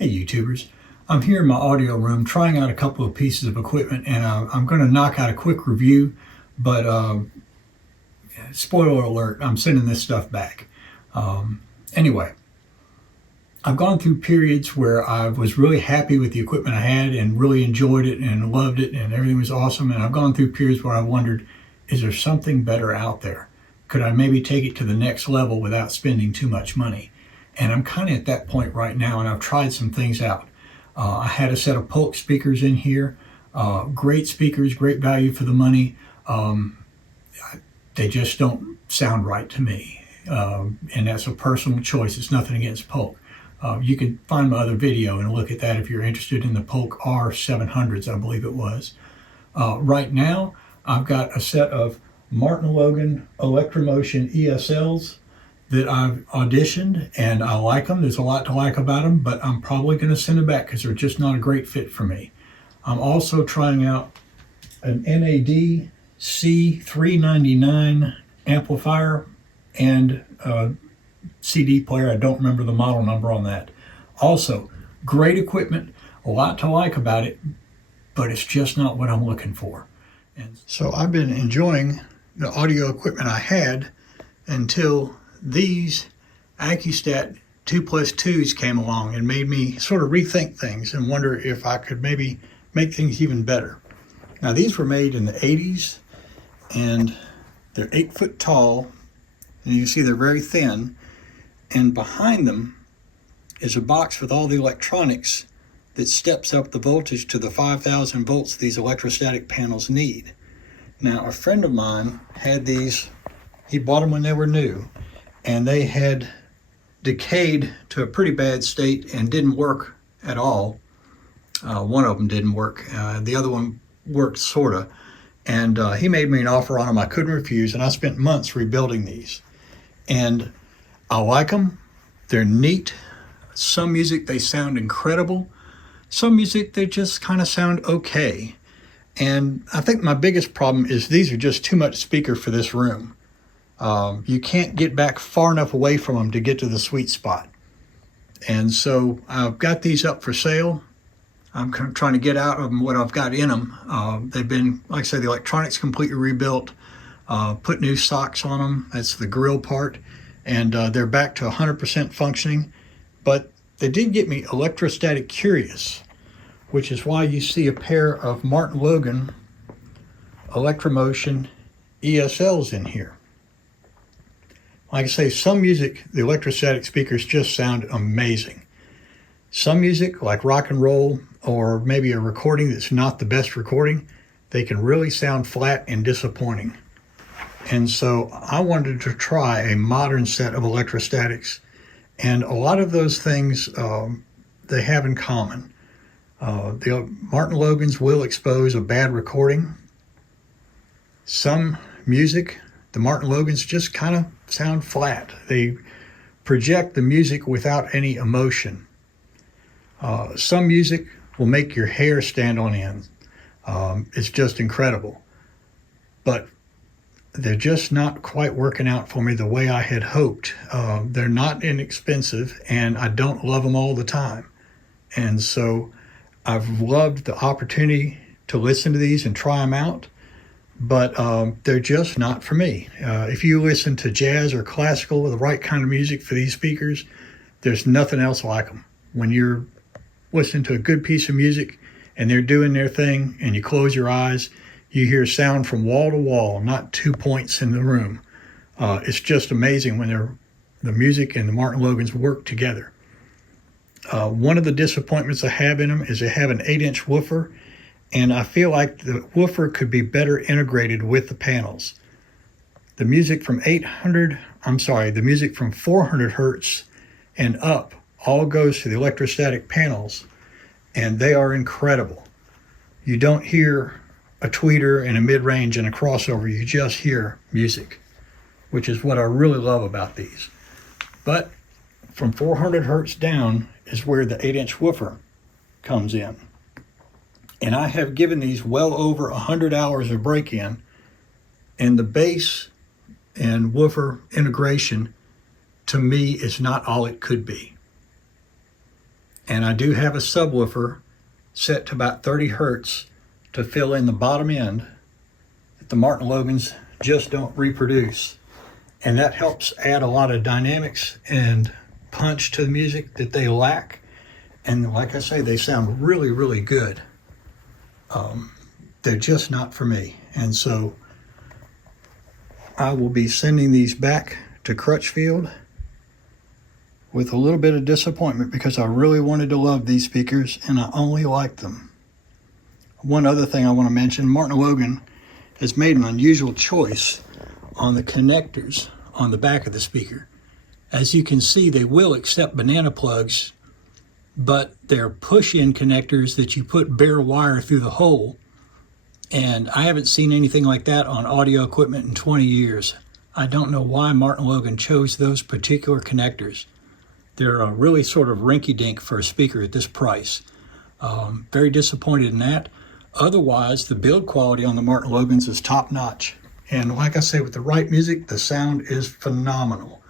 Hey YouTubers, I'm here in my audio room trying out a couple of pieces of equipment, and I'm going to knock out a quick review, but spoiler alert, I'm sending this stuff back. Anyway, I've gone through periods where I was really happy with the equipment I had and really enjoyed it and loved it and everything was awesome, and I've gone through periods where I wondered, is there something better out there? Could I maybe take it to the next level without spending too much money? And I'm kind of at that point right now, and I've tried some things out. I had a set of Polk speakers in here, great speakers, great value for the money. They just don't sound right to me, and that's a personal choice. It's nothing against Polk. You can find my other video and look at that if you're interested in the Polk R700s, I believe it was. Right now, I've got a set of Martin Logan Electromotion ESLs that I've auditioned, and I like them. There's a lot to like about them, but I'm probably going to send them back because they're just not a great fit for me. I'm also trying out an NAD C399 amplifier and a CD player. I don't remember the model number on that. Also, great equipment, a lot to like about it, but it's just not what I'm looking for. And so I've been enjoying the audio equipment I had until these Accustat 2+2s came along and made me sort of rethink things and wonder if I could maybe make things even better. Now, these were made in the 80s, and they're 8 foot tall, and you see they're very thin, and behind them is a box with all the electronics that steps up the voltage to the 5,000 volts these electrostatic panels need. Now, a friend of mine had these. He bought them when they were new, and they had decayed to a pretty bad state and didn't work at all. One of them didn't work. The other one worked sorta. And he made me an offer on them I couldn't refuse, and I spent months rebuilding these. And I like them. They're neat. Some music, they sound incredible. Some music, they just kind of sound okay. And I think my biggest problem is these are just too much speaker for this room. You can't get back far enough away from them to get to the sweet spot. And so I've got these up for sale. I'm trying to get out of them what I've got in them. They've been, like I said, the electronics completely rebuilt, put new socks on them. That's the grill part. And they're back to 100% functioning. But they did get me electrostatic curious, which is why you see a pair of Martin Logan Electromotion ESLs in here. Like I say, some music, the electrostatic speakers just sound amazing. Some music, like rock and roll, or maybe a recording that's not the best recording, they can really sound flat and disappointing. And so I wanted to try a modern set of electrostatics, and a lot of those things they have in common. The Martin Logans will expose a bad recording. Some music, the Martin Logans just kind of sound flat. They project the music without any emotion. Some music will make your hair stand on end. It's just incredible. But they're just not quite working out for me the way I had hoped. They're not inexpensive, and I don't love them all the time. And so I've loved the opportunity to listen to these and try them out, but they're just not for me. If you listen to jazz or classical with the right kind of music for these speakers, there's nothing else like them. When you're listening to a good piece of music and they're doing their thing and you close your eyes, you hear sound from wall to wall, not 2 points in the room. It's just amazing when the music and the Martin Logans work together. One of the disappointments I have in them is they have an 8-inch woofer, and I feel like the woofer could be better integrated with the panels. The music from 400 hertz and up all goes to the electrostatic panels, and they are incredible. You don't hear a tweeter and a mid-range and a crossover, you just hear music, which is what I really love about these. But from 400 hertz down is where the 8-inch woofer comes in. And I have given these well over 100 hours of break-in, and the bass and woofer integration to me is not all it could be. And I do have a subwoofer set to about 30 hertz to fill in the bottom end that the Martin Logans just don't reproduce. And that helps add a lot of dynamics and punch to the music that they lack. And like I say, they sound really, really good. They're just not for me. And so I will be sending these back to Crutchfield with a little bit of disappointment because I really wanted to love these speakers and I only liked them. One other thing I want to mention, Martin Logan has made an unusual choice on the connectors on the back of the speaker. As you can see, they will accept banana plugs, but they're push-in connectors that you put bare wire through the hole. And I haven't seen anything like that on audio equipment in 20 years. I don't know why Martin Logan chose those particular connectors. They're really sort of rinky-dink for a speaker at this price. Very disappointed in that. Otherwise, the build quality on the Martin Logans is top-notch. And like I say, with the right music, the sound is phenomenal.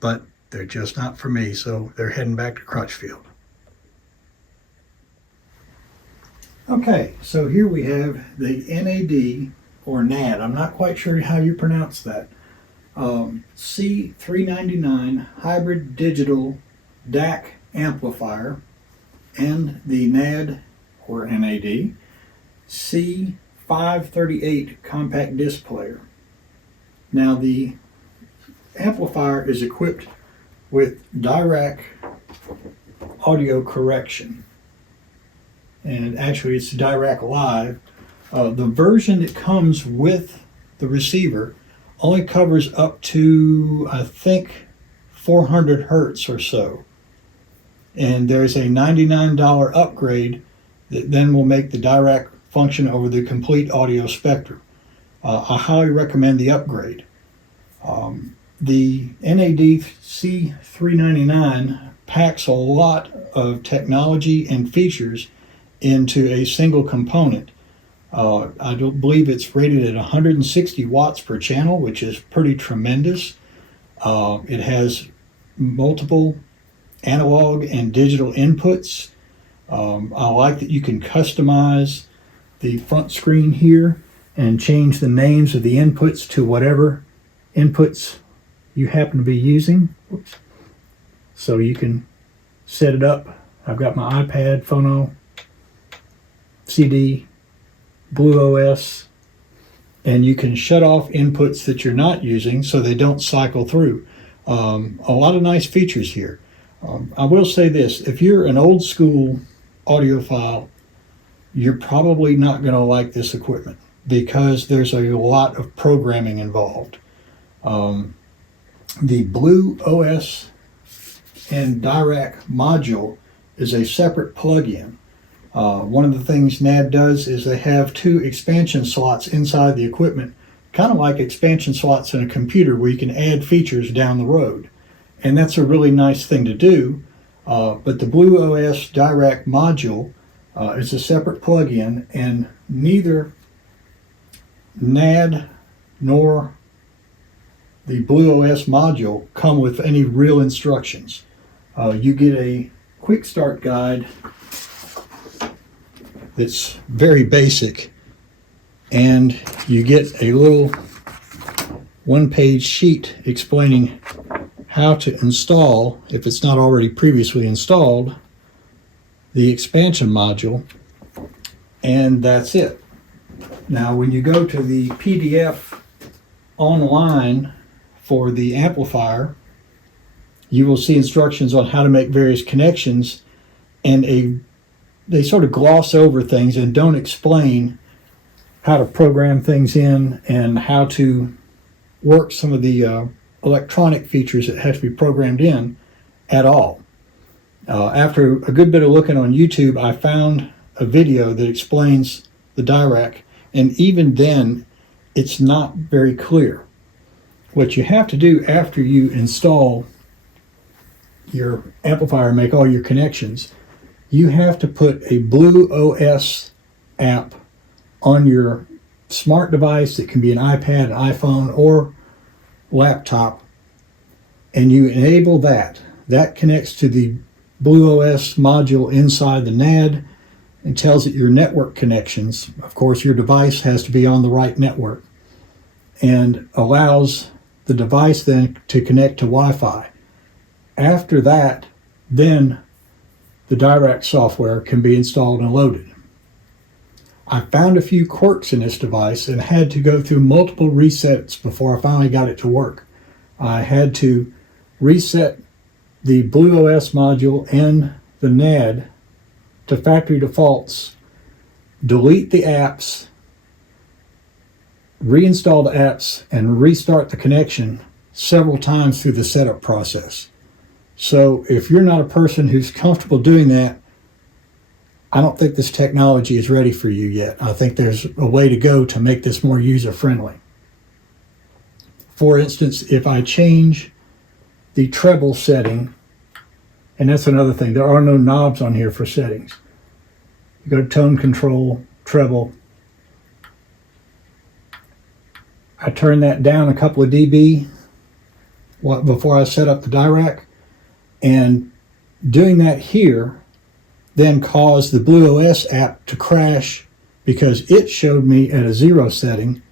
But they're just not for me, so they're heading back to Crutchfield. Okay, so here we have the NAD, or NAD. I'm not quite sure how you pronounce that. C399 hybrid digital DAC amplifier, and the NAD, or NAD, C538 compact disc player. Now the amplifier is equipped with Dirac audio correction, and actually it's Dirac Live. The version that comes with the receiver only covers up to, I think, 400 hertz or so. And there's a $99 upgrade that then will make the Dirac function over the complete audio spectrum. I highly recommend the upgrade. The NAD C399 packs a lot of technology and features into a single component. I don't believe it's rated at 160 watts per channel, which is pretty tremendous. It has multiple analog and digital inputs. I like that you can customize the front screen here and change the names of the inputs to whatever inputs you happen to be using. Oops. So you can set it up. I've got my iPad, phono, CD, Blue OS, and you can shut off inputs that you're not using so they don't cycle through. A lot of nice features here. I will say this, if you're an old school audiophile, you're probably not going to like this equipment because there's a lot of programming involved. The Blue OS and Dirac module is a separate plug-in. One of the things NAD does is they have two expansion slots inside the equipment, kind of like expansion slots in a computer where you can add features down the road. And that's a really nice thing to do. But the Blue OS Dirac module is a separate plug-in, and neither NAD nor the Blue OS module come with any real instructions. You get a quick start guide that's very basic, and you get a little one-page sheet explaining how to install, if it's not already previously installed, the expansion module, and that's it. Now when you go to the PDF online for the amplifier, you will see instructions on how to make various connections, and they sort of gloss over things and don't explain how to program things in and how to work some of the electronic features that have to be programmed in at all. After a good bit of looking on YouTube, I found a video that explains the Dirac, and even then it's not very clear. What you have to do after you install your amplifier and make all your connections, you have to put a Blue OS app on your smart device. It can be an iPad, an iPhone, or laptop, and you enable that. That connects to the BlueOS module inside the NAD and tells it your network connections. Of course, your device has to be on the right network, and allows the device then to connect to Wi-Fi. After that, then the Dirac software can be installed and loaded. I found a few quirks in this device and had to go through multiple resets before I finally got it to work. I had to reset the BlueOS module and the NAD to factory defaults, delete the apps, reinstall the apps, and restart the connection several times through the setup process. So if you're not a person who's comfortable doing that, I don't think this technology is ready for you yet. I think there's a way to go to make this more user-friendly. For instance, if I change the treble setting, and that's another thing, there are no knobs on here for settings. You go to tone control, treble. I turn that down a couple of dB before I set up the Dirac, and doing that here then caused the BlueOS app to crash because it showed me at a 0 setting.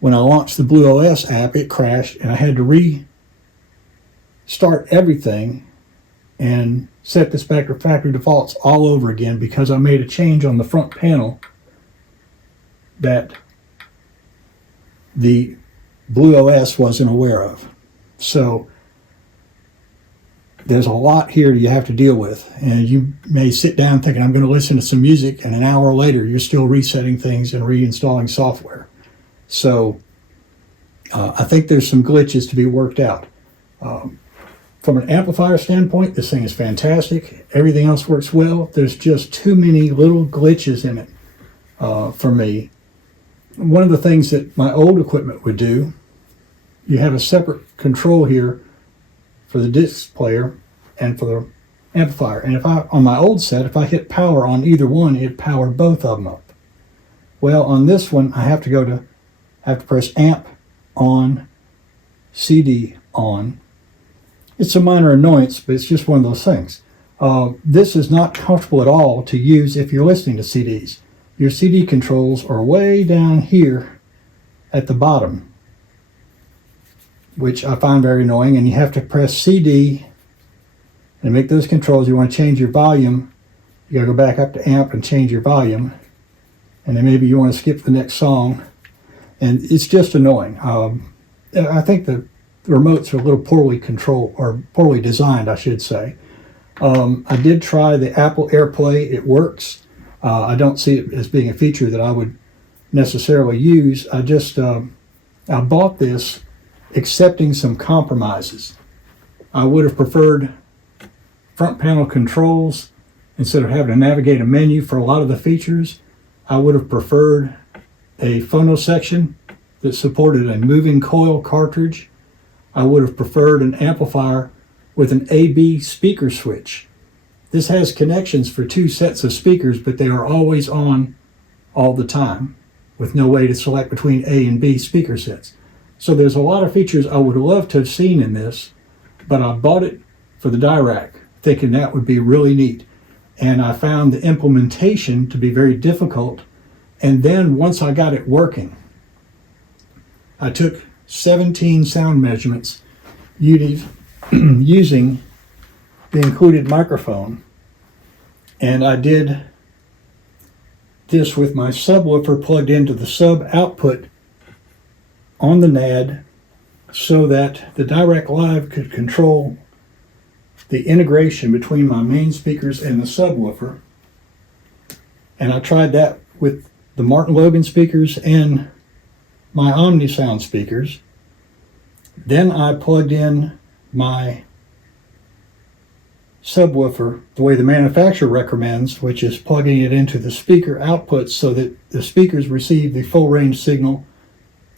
When I launched the BlueOS app, it crashed, and I had to restart everything and set this back to factory defaults all over again because I made a change on the front panel that the BlueOS wasn't aware of. So there's a lot here you have to deal with, and you may sit down thinking, I'm going to listen to some music, and an hour later you're still resetting things and reinstalling software. So I think there's some glitches to be worked out. From an amplifier standpoint, this thing is fantastic. Everything else works well. There's just too many little glitches in it for me. One of the things that my old equipment would do, you have a separate control here for the disc player and for the amplifier. And if on my old set, if I hit power on either one, it powered both of them up. Well, on this one, I have to press amp on, CD on. It's a minor annoyance, but it's just one of those things. This is not comfortable at all to use if you're listening to CDs. Your CD controls are way down here at the bottom, which I find very annoying, and you have to press CD and make those controls. You want to change your volume, you got to go back up to amp and change your volume, and then maybe you want to skip the next song, and it's just annoying. I think the remotes are a little poorly controlled, or poorly designed, I should say. I did try the Apple AirPlay. It works. I don't see it as being a feature that I would necessarily use. I bought this accepting some compromises. I would have preferred front panel controls instead of having to navigate a menu for a lot of the features. I would have preferred a phono section that supported a moving coil cartridge. I would have preferred an amplifier with an AB speaker switch. This has connections for 2 sets of speakers, but they are always on all the time with no way to select between A and B speaker sets. So there's a lot of features I would love to have seen in this, but I bought it for the Dirac thinking that would be really neat. And I found the implementation to be very difficult. And then once I got it working, I took 17 sound measurements using the included microphone. And I did this with my subwoofer plugged into the sub output on the NAD so that the Dirac Live could control the integration between my main speakers and the subwoofer. And I tried that with the Martin Logan speakers and my Omnisound speakers. Then I plugged in my subwoofer the way the manufacturer recommends, which is plugging it into the speaker outputs so that the speakers receive the full range signal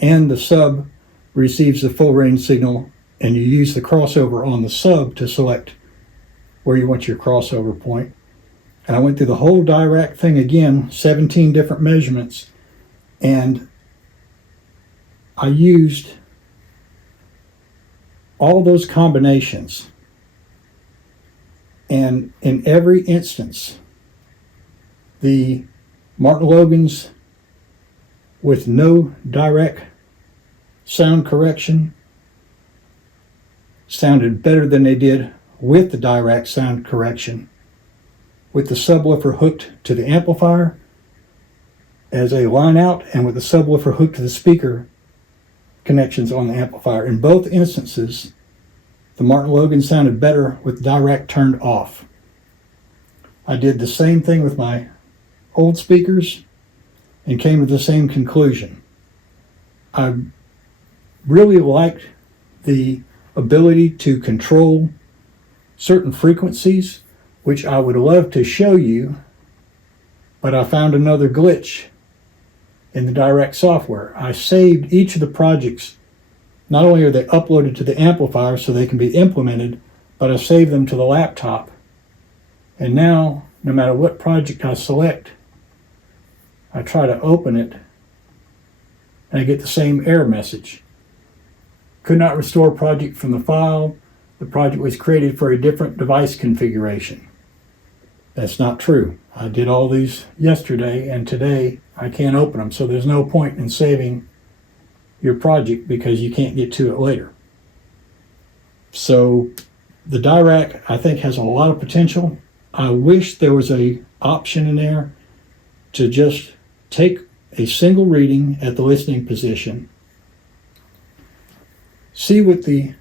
and the sub receives the full range signal, and you use the crossover on the sub to select where you want your crossover point. And I went through the whole Dirac thing again, 17 different measurements, and I used all those combinations. And in every instance, the Martin Logans with no Dirac sound correction sounded better than they did with the Dirac sound correction, with the subwoofer hooked to the amplifier as a line out and with the subwoofer hooked to the speaker connections on the amplifier. In both instances, the Martin Logan sounded better with Dirac turned off. I did the same thing with my old speakers and came to the same conclusion. I really liked the ability to control certain frequencies, which I would love to show you, but I found another glitch in the Dirac software. I saved each of the projects. Not only are they uploaded to the amplifier so they can be implemented, but I saved them to the laptop. And now, no matter what project I select, I try to open it and I get the same error message. Could not restore project from the file. The project was created for a different device configuration. That's not true. I did all these yesterday, and today I can't open them, so there's no point in saving your project because you can't get to it later. So the Dirac, I think, has a lot of potential. I wish there was an option in there to just take a single reading at the listening position, see what the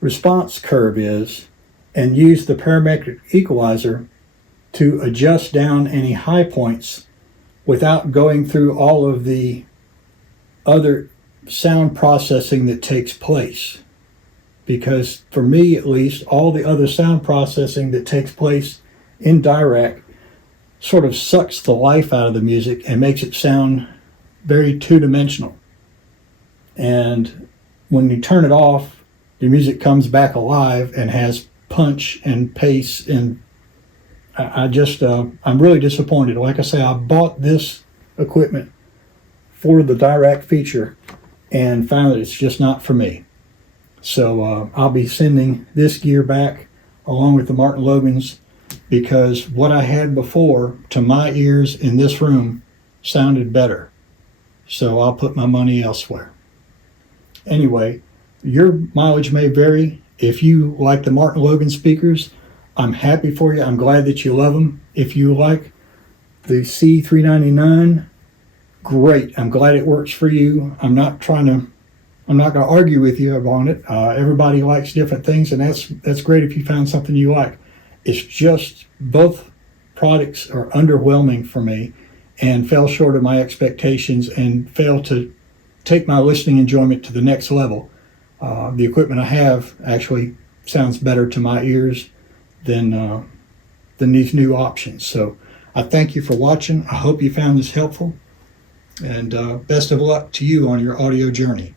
response curve is, and use the parametric equalizer to adjust down any high points without going through all of the other sound processing that takes place. Because for me, at least, all the other sound processing that takes place in Dirac sort of sucks the life out of the music and makes it sound very two-dimensional. And when you turn it off, the music comes back alive and has punch and pace, and I'm really disappointed. Like I say, I bought this equipment for the Dirac feature and found that it's just not for me. So I'll be sending this gear back along with the Martin Logans, because what I had before, to my ears in this room, sounded better. So I'll put my money elsewhere. Anyway, your mileage may vary. If you like the Martin Logan speakers, I'm happy for you. I'm glad that you love them. If you like the C399, great. I'm glad it works for you. I'm not going to argue with you on it. Everybody likes different things, and that's great if you found something you like. It's just both products are underwhelming for me and fell short of my expectations and failed to take my listening enjoyment to the next level. The equipment I have actually sounds better to my ears than these new options. So I thank you for watching. I hope you found this helpful, and best of luck to you on your audio journey.